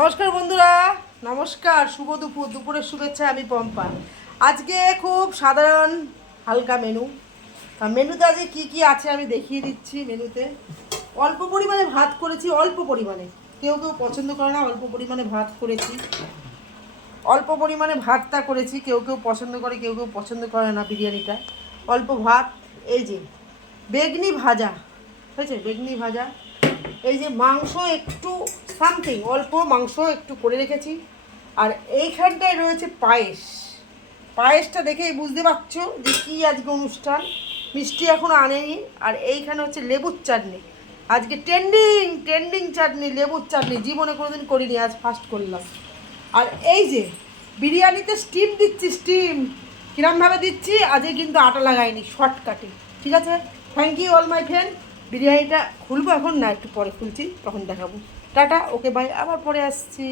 নমস্কার বন্ধুরা, নমস্কার, শুভ দুপুর, দুপুরের শুভেচ্ছা। আমি পম্পা। আজকে খুব সাধারণ হালকা মেনু। মেনুতে আজকে কী কী আছে আমি দেখিয়ে দিচ্ছি। মেনুতে অল্প পরিমাণে ভাত করেছি, অল্প পরিমাণে, কেউ কেউ পছন্দ করে না, অল্প পরিমাণে ভাত করেছি, অল্প পরিমাণে ভাতটা করেছি। কেউ কেউ পছন্দ করে, কেউ কেউ পছন্দ করে না বিরিয়ানিটা। অল্প ভাত, এই যে বেগনি ভাজা হয়েছে, বেগনি ভাজা, এই যে মাংস একটু সামথিং অল্প মাংস একটু করে রেখেছি। আর এইখানটায় রয়েছে পায়েস। পায়েসটা দেখেই বুঝতে পারছো যে কী আজকে অনুষ্ঠান। মিষ্টি এখনও আনেনি। আর এইখানে হচ্ছে লেবুর চাটনি। আজকে ট্রেন্ডিং ট্রেন্ডিং চাটনি, লেবুর চাটনি, জীবনে কোনোদিন করিনি, আজ ফার্স্ট করলাম। আর এই যে বিরিয়ানিতে স্টিম দিচ্ছি, স্টিম কিরমভাবে দিচ্ছি, আজকে কিন্তু আটা লাগাইনি, শর্টকাটে। ঠিক আছে, thank you all my friend. বিরিয়ানিটা খুলবো এখন না, একটু পরে খুলছি, তখন দেখাবো। টাটা, ওকে বাই, আবার পরে আসছি।